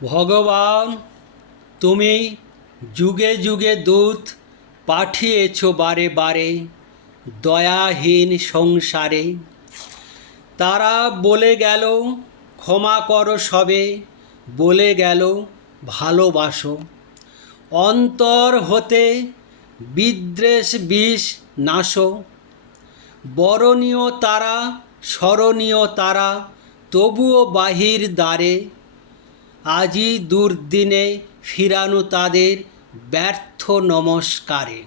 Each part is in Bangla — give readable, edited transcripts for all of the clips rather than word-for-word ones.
ভগবান, তুমি যুগে যুগে দূত পাঠিয়েছ বারে বারে দয়াহীন সংসারে। তারা বলে গেল ক্ষমা করো সবে, বলে গেল ভালোবাসো। অন্তর হতে বিদ্বেষ বিষ নাশো। বরণীয় তারা স্মরণীয় তারা, তবুও বাহির দ্বারে। আজই দুর্দিনে ফিরানো তাদের ব্যর্থ নমস্কারে।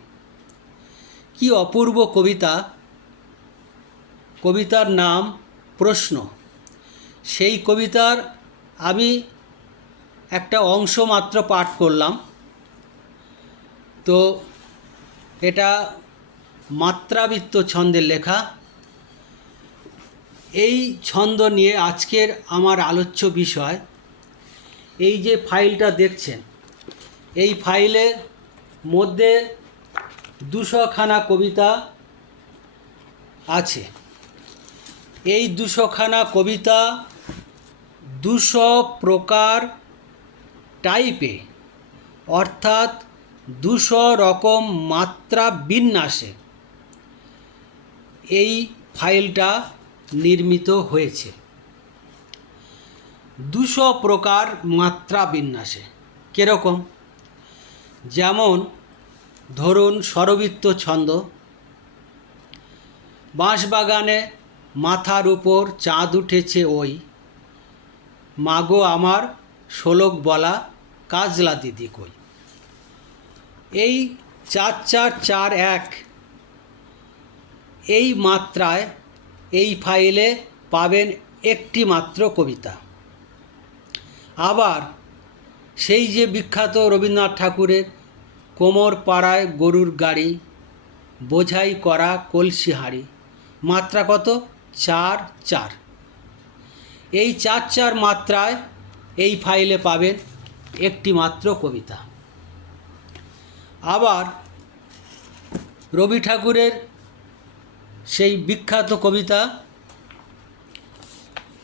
কি অপূর্ব কবিতা! কবিতার নাম প্রশ্ন। সেই কবিতার আমি একটা অংশ মাত্র পাঠ করলাম। তো এটা মাত্রাবৃত্ত ছন্দের লেখা। এই ছন্দ নিয়ে আজকের আমার আলোচ্য বিষয়। এই যে ফাইলটা দেখছেন, এই ফাইলের মধ্যে 200খানা কবিতা আছে। এই 200খানা কবিতা 200 প্রকার টাইপে, অর্থাৎ 200 রকম মাত্রা বিন্যাসে এই ফাইলটা নির্মিত হয়েছে। 200 প্রকার মাত্রা বিন্যাসে কীরকম? যেমন ধরুন স্বরবৃত্ত ছন্দ। বাঁশবাগানে মাথার উপর চাঁদ উঠেছে ওই, মাগো আমার শোলক বলা কাজলা দিদি কই। এই 4-4-4-1 এই মাত্রায় এই ফাইলে পাবেন একটি মাত্র কবিতা। আবার সেই যে বিখ্যাত রবীন্দ্রনাথ ঠাকুরের কোমর পাড়ায় গরুর গাড়ি, বোঝাই করা কলসি হাঁড়ি, মাত্রা কত? 4-4। এই 4-4 মাত্রায় এই ফাইলে পাবেন একটি মাত্র কবিতা। আবার রবি ঠাকুরের সেই বিখ্যাত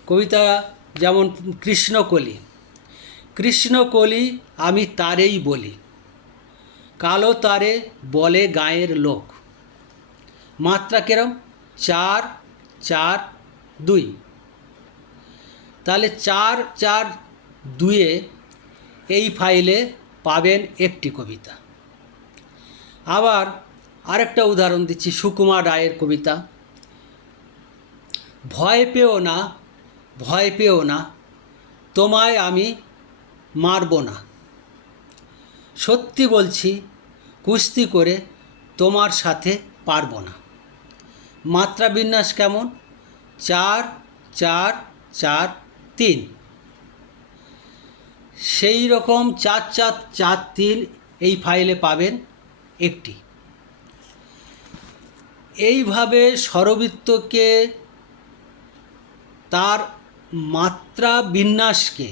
কবিতা যেমন কৃষ্ণকলি। কৃষ্ণকলি আমি তারেই বলি, কালো তারে বলে গাঁয়ের লোক। মাত্রা কেরম? 4-4-2। তাহলে 4-4-2-এ এই ফাইলে পাবেন একটি কবিতা। আবার আরেকটা উদাহরণ দিচ্ছি, সুকুমার রায়ের কবিতা। ভয় পেও না, ভয় পেও না, তোমায় আমি মারব না। সত্যি বলছি, কুস্তি করে তোমার সাথে পারব না। মাত্রা বিন্যাস কেমন? 4-4-4-3। সেই রকম 4-4-4-3 এই ফাইলে পাবেন একটি। এইভাবে স্বরবৃত্তকে, তার মাত্রা বিন্যাসকে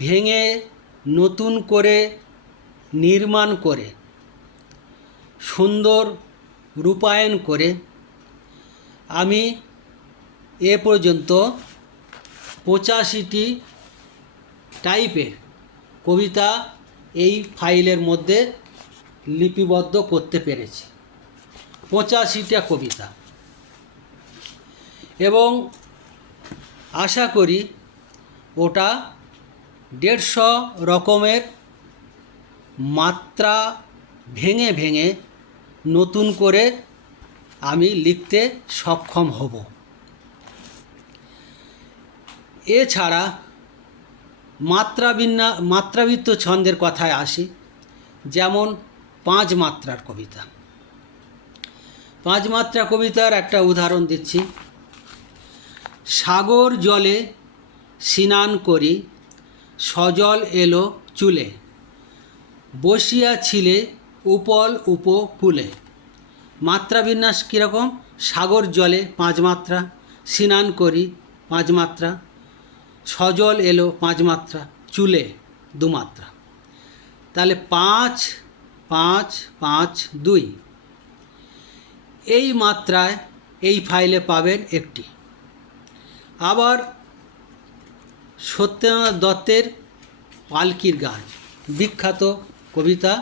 ভেঙে নতুন করে নির্মাণ করে সুন্দর রূপায়ণ করে আমি এ পর্যন্ত 85টি টাইপের কবিতা এই ফাইলের মধ্যে লিপিবদ্ধ করতে পেরেছি। 85টা কবিতা। এবং আশা করি ওটা 150 রকমের মাত্রা ভেঙে ভেঙে নতুন করে আমি লিখতে সক্ষম হব। এছাড়া মাত্রাবৃত্ত ছন্দের কথায় আসি। যেমন 5 মাত্রার কবিতা। 5 মাত্রা কবিতার একটা উদাহরণ দিচ্ছি। সাগর জলে স্নান করি, সজল এলো চুলে, বসিয়া ছিলে উপল উপকূলে। মাত্রা বিন্যাস কীরকম? সাগর জলে 5 মাত্রা, স্নান করি 5 মাত্রা, সজল এলো 5 মাত্রা, চুলে 2 মাত্রা। তাহলে 5-5-5-2 এই মাত্রায় এই ফাইলে পাবেন একটি। আবার সত্যেন্দ্রনাথ দত্তের পালকির গান, বিখ্যাত কবিতা,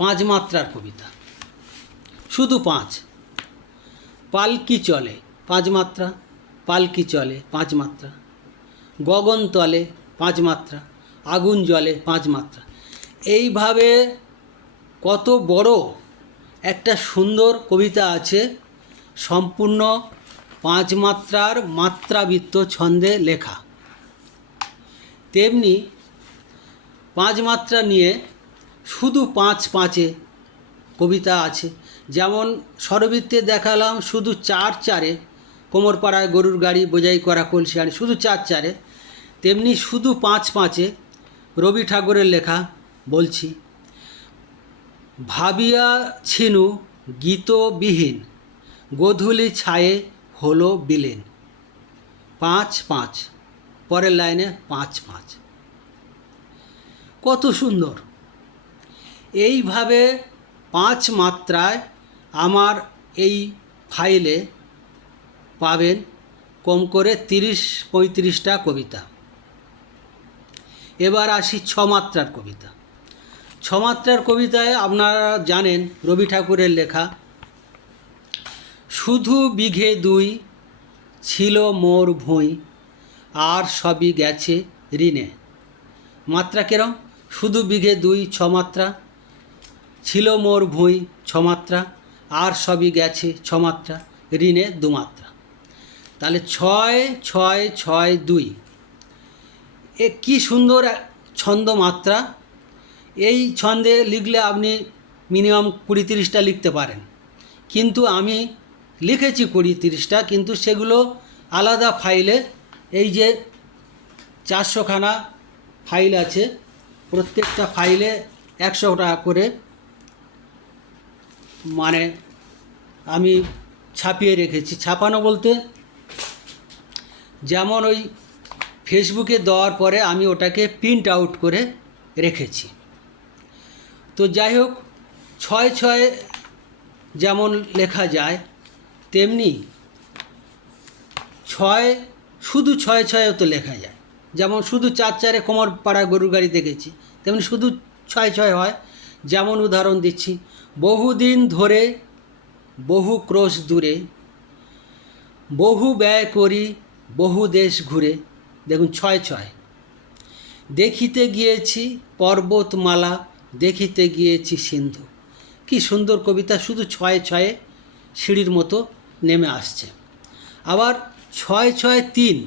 5 মাত্রার কবিতা, শুধু 5। পালকি চলে 5 মাত্রা, পালকি চলে 5 মাত্রা, গগন তলে 5 মাত্রা, আগুন জ্বলে 5 মাত্রা। এইভাবে কত বড় একটা সুন্দর কবিতা আছে, সম্পূর্ণ 5 মাত্রার মাত্রাবৃত্ত ছন্দে লেখা। তেমনি 5 মাত্রা নিয়ে শুধু 5-5-এ কবিতা আছে। যেমন স্বরবৃত্তে দেখালাম শুধু 4-4-এ, কোমরপাড়ায় গরুর গাড়ি বোঝাই করা কলসি আনি, শুধু 4-4-এ। তেমনি শুধু 5-5-এ রবি ঠাকুরের লেখা বলছি। ভাবিয়া ছিনু গীতবিহীন, গোধূলি ছায়ে হলো বিলীন। 5-5, পরের লাইনে 5-5, কত সুন্দর। এইভাবে 5 মাত্রায় আমার এই ফাইলে পাবেন কম করে 30-35টা কবিতা। এবার আসি 6 মাত্রার কবিতা। 6 মাত্রার কবিতায় আপনারা জানেন রবি ঠাকুরের লেখা। শুধু বিঘে 2 ছিল মোর ভুঁই, আর সবই গেছে ঋণে। মাত্রা কেরম? শুধু বিঘে 2 6 মাত্রা, ছিল মোর ভুঁই 6 মাত্রা, আর সবই গেছে 6 মাত্রা, ঋণে 2 মাত্রা। তাহলে 6-6-6-2, এ কি সুন্দর ছন্দ মাত্রা। এই ছন্দে লিখলে আপনি মিনিমাম 20-30টা লিখতে পারেন, কিন্তু আমি লিখেছি 20-30টা, কিন্তু সেগুলো আলাদা ফাইলে, এই যে 400খানা ফাইল আছে, প্রত্যেকটা ফাইলে 100 টাকা করে মানে আমি ছাপিয়ে রেখেছি। ছাপানো বলতে যেমন ওই ফেসবুকে দেওয়ার পরে আমি ওটাকে প্রিন্ট আউট করে রেখেছি। তো যাই হোক, 6-6 যেমন লেখা যায়, তেমনি 6 শুধু 6-6ও তো লেখা যায়। যেমন শুধু 4-4-এ কোমরপাড়া গরুর গাড়ি দেখেছি, তেমনি শুধু 6-6 হয়। যেমন উদাহরণ দিচ্ছি, বহুদিন ধরে বহু ক্রোশ দূরে, বহু ব্যয় করি বহু দেশ ঘুরে। দেখুন 6-6। দেখিতে গিয়েছি পর্বতমালা, দেখিতে গিয়েছি সিন্ধু। কি সুন্দর কবিতা, শুধু 6-6-এ সিঁড়ির মতো নেমে আসছে। আবার 6-6-3,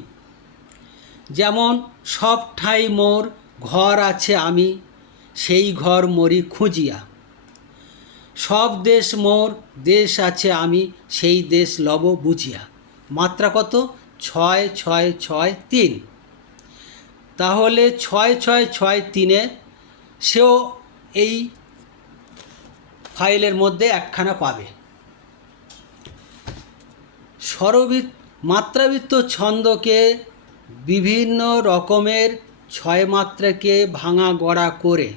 যেমন সব ঠাই মোর ঘর আছে আমি, সেই ঘর মরি খুঁজিয়া। সব দেশ মোর দেশ আছে আমি, সেই দেশ লব বুঝিয়া। মাত্রা কত? 6-6-6-3। তাহলে 6-6-6-3-এ সেও এই ফাইলের মধ্যে একখানা পাবে। মাত্রাবৃত্ত ছন্দকে বিভিন্ন রকমের 6 মাত্রাকে ভাঙা গড়া করে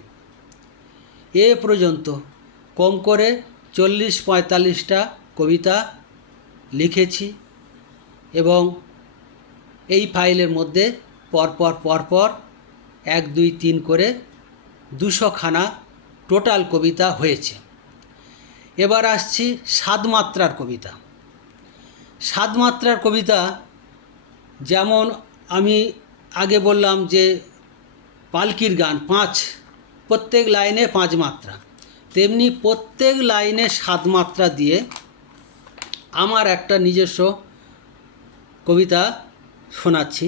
এ পর্যন্ত কম করে 40-45টা কবিতা লিখেছি, এবং এই ফাইলের মধ্যে পরপর 1-2-3 করে 200খানা টোটাল কবিতা হয়েছে। এবার আসছি 7 মাত্রার কবিতা। 7 মাত্রার কবিতা যেমন আমি আগে বললাম যে পালকির গান 5, প্রত্যেক লাইনে 5 মাত্রা, তেমনি প্রত্যেক লাইনে 7 মাত্রা দিয়ে আমার একটা নিজস্ব কবিতা শোনাচ্ছি।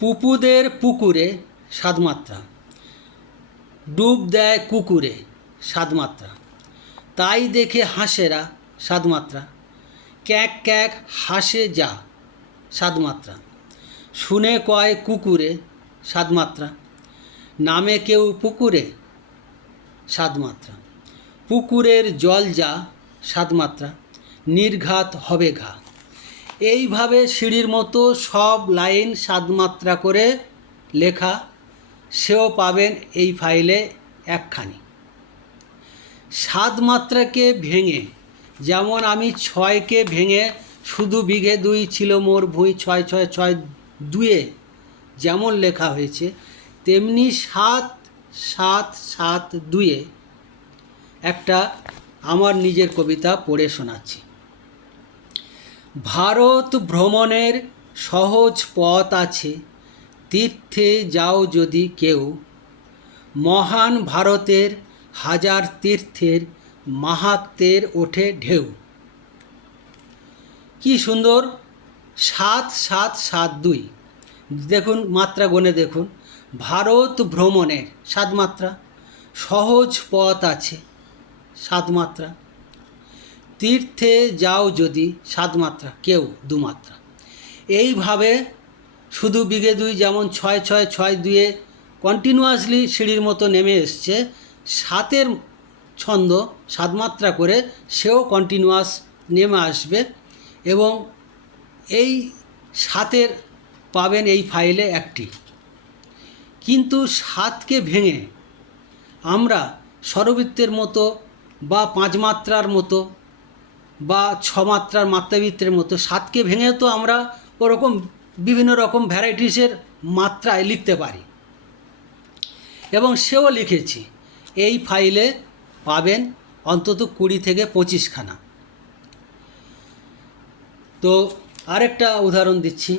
পুপুদের পুকুরে 7 মাত্রা, ডুব দেয় কুকুরে 7 মাত্রা, তাই দেখে হাঁসেরা 7 মাত্রা, ক্যাক ক্যাক হাসে যা 7 মাত্রা, শুনে কয় কুকুরে 7 মাত্রা, নামে কেউ পুকুরে 7 মাত্রা, পুকুরের জল যা 7 মাত্রা, নির্ঘাত হবে ঘা। এইভাবে সিঁড়ির মতো সব লাইন 7 মাত্রা করে লেখা, সেও পাবেন এই ফাইলে একখানি। 7 মাত্রাকে ভেঙে, যেমন আমি 6কে ভেঙে শুধু বিঘে দুই ছিল মোর ভুঁই, ছয় ছয় ছয় দুয়ে যেমন লেখা হয়েছে, তেমনি সাত সাত সাত দুয়ে একটা আমার নিজের কবিতা পড়ে শোনাচ্ছি। ভারত ভ্রমণের সহজ পথ আছে, তীর্থে যাও যদি কেউ, মহান ভারতের হাজার তীর্থের মাহাত্ম্যের ওঠে ঢেউ। কি সুন্দর, সাত সাত সাত দুই, দেখুন মাত্রা গণে দেখুন। ভারত ভ্রমণের সাত মাত্রা, সহজ পথ আছে সাত মাত্রা, তীর্থে যাও যদি সাত মাত্রা, কেউ দু মাত্রা। এইভাবে শুধু বিঘে দুই যেমন ছয় ছয় ছয় দুয়ে কন্টিনিউয়াসলি সিঁড়ির মতো নেমে এসছে, সাতের ছন্দ সাত মাত্রা করে সেও কন্টিনিউয়াস নেমে আসবে, এবং এই সাতের পাবেন এই ফাইলে একটি। কিন্তু সাতকে ভেঙে আমরা স্বরবৃত্তের মতো বা পাঁচ মাত্রার মতো বা ছ মাত্রার মাত্রাবৃত্তের মতো সাতকে ভেঙে তো আমরা ওরকম বিভিন্ন রকম ভ্যারাইটিসের মাত্রায় লিখতে পারি, এবং সেও লিখেছি। এই ফাইলে পাবেন অন্তত 20 থেকে 25 খানা। তো আরেকটা উদাহরণ দিচ্ছি,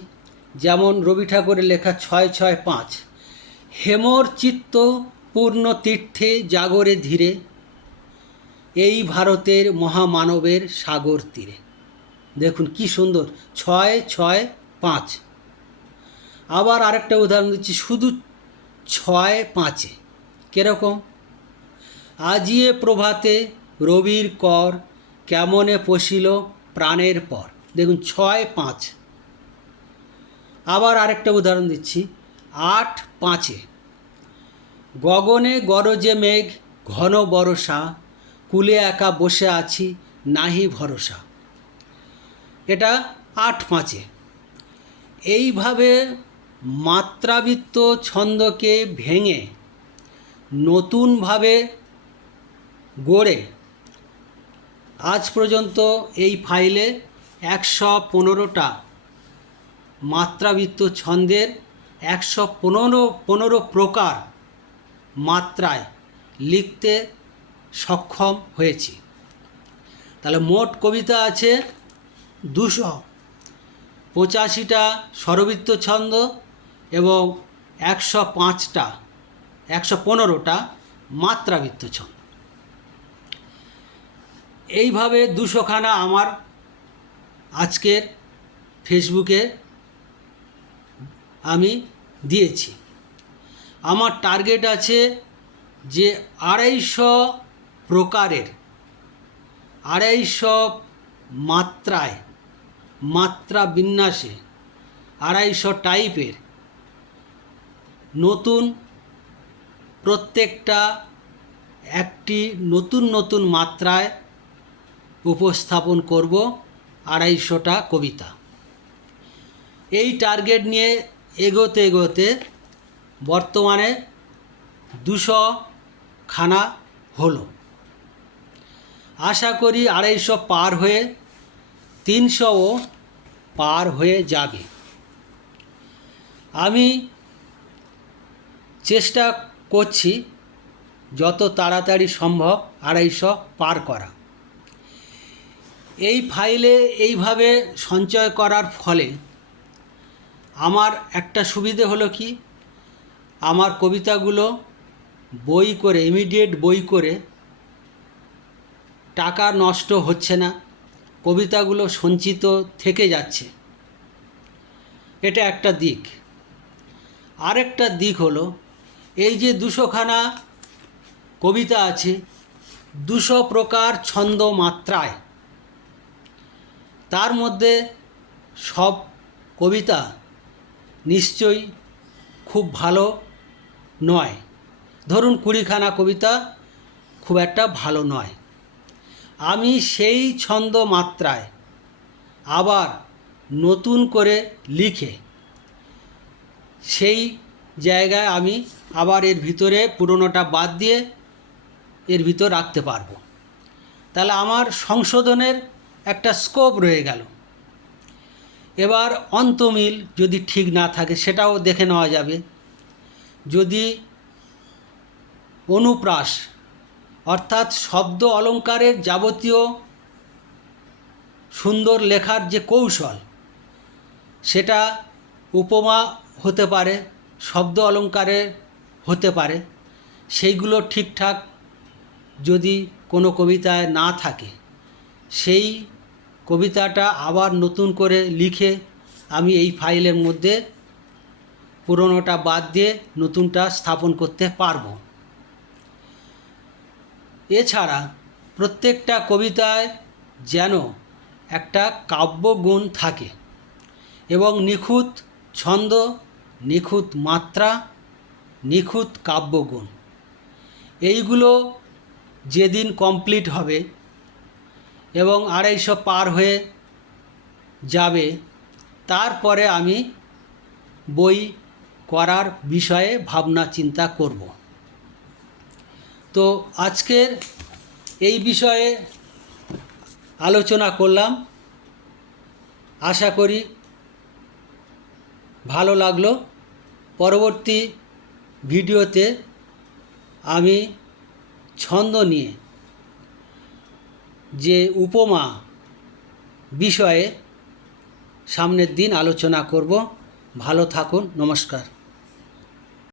যেমন রবি ঠাকুরের লেখা ছয় ছয় পাঁচ, হেমর চিত্ত পূর্ণ তীর্থে জাগরে ধীরে, এই ভারতের মহামানবের সাগর তীরে। দেখুন কি সুন্দর, ছয় ছয় পাঁচ। আবার আরেকটা উদাহরণ দিচ্ছি শুধু ছয় পাঁচে, কীরকম, আজিয়ে প্রভাতে রবির কর, কেমনে পশিল প্রাণের পর। দেখুন ছয় পাঁচ। আবার আরেকটা উদাহরণ দিচ্ছি আট পাঁচে, গগনে গরজে মেঘ ঘন বরষা, কুলে একা বসে আছি নাহি ভরসা। এটা আট পাঁচে। এইভাবে মাত্রাবৃত্ত ছন্দকে ভেঙে নতুনভাবে গড়ে আজ পর্যন্ত এই ফাইলে 115টা মাত্রাবৃত্ত ছন্দের 115 প্রকার মাত্রায় লিখতে সক্ষম হয়েছি। তাহলে মোট কবিতা আছে 285টা স্বরবৃত্ত ছন্দ এবং 115টা মাত্রাবৃত্ত ছন্দ। এইভাবে 200 খানা আমার আজকের ফেসবুকে আমি দিয়েছি। আমার টার্গেট আছে যে 250 প্রকারের 250 মাত্রায় মাত্রা বিন্যাসে 250 টাইপের নতুন প্রত্যেকটা একটি নতুন নতুন মাত্রায় উপস্থাপন করব 250টা কবিতা। এই টার্গেট নিয়ে এগোতে এগোতে বর্তমানে 200 খানা হলো। আশা করি 250 পার হয়ে 300ও পার হয়ে যাবে। আমি চেষ্টা করছি যত তাড়াতাড়ি সম্ভব 250 পার করা। এই ফাইলে এইভাবে সঞ্চয় করার ফলে আমার একটা সুবিধে হলো কি, আমার কবিতাগুলো বই করে ইমিডিয়েট বই করে টাকা নষ্ট হচ্ছে না, কবিতাগুলো সঞ্চিত থেকে যাচ্ছে। এটা একটা দিক। আরেকটা দিক হলো এই যে 200 খানা কবিতা আছে 200 প্রকার ছন্দ মাত্রায়, তার মধ্যে সব কবিতা নিশ্চয়ই খুব ভালো নয়। ধরুন 20 খানা কবিতা খুব একটা ভালো নয়। আমি সেই ছন্দ মাত্রায় আবার নতুন করে লিখে সেই জায়গায় আমি আবার এর ভিতরে পুরনোটা বাদ দিয়ে এর ভিতর রাখতে পারবো। তাহলে আমার সংশোধনের একটা স্কোপ রয়ে গেল। এবার অন্তমিল যদি ঠিক না থাকে সেটাও দেখে নেওয়া যাবে। যদি অনুপ্রাস অর্থাৎ শব্দ অলঙ্কারের যাবতীয় সুন্দর লেখার যে কৌশল, সেটা উপমা হতে পারে, শব্দ অলঙ্কারের হতে পারে, সেইগুলো ঠিকঠাক যদি কোনো কবিতায় না থাকে, সেই কবিতাটা আবার নতুন করে লিখে আমি এই ফাইলের মধ্যে পুরনোটা বাদ দিয়ে নতুনটা স্থাপন করতে পারবো। এছাড়া প্রত্যেকটা কবিতায় যেন একটা কাব্যগুণ থাকে এবং নিখুঁত ছন্দ, নিখুঁত মাত্রা, নিখুঁত কাব্যগুণ, এইগুলো যেদিন কমপ্লিট হবে এবং 250 পার হয়ে যাবে, তারপরে আমি বই করার বিষয়ে ভাবনা চিন্তা করব। তো আজকের এই বিষয়ে আলোচনা করলাম, আশা করি ভালো লাগলো। পরবর্তী ভিডিওতে আমি ছন্দ নিয়ে যে উপমা বিষয়ে সামনের দিন আলোচনা করব। ভালো থাকুন, নমস্কার।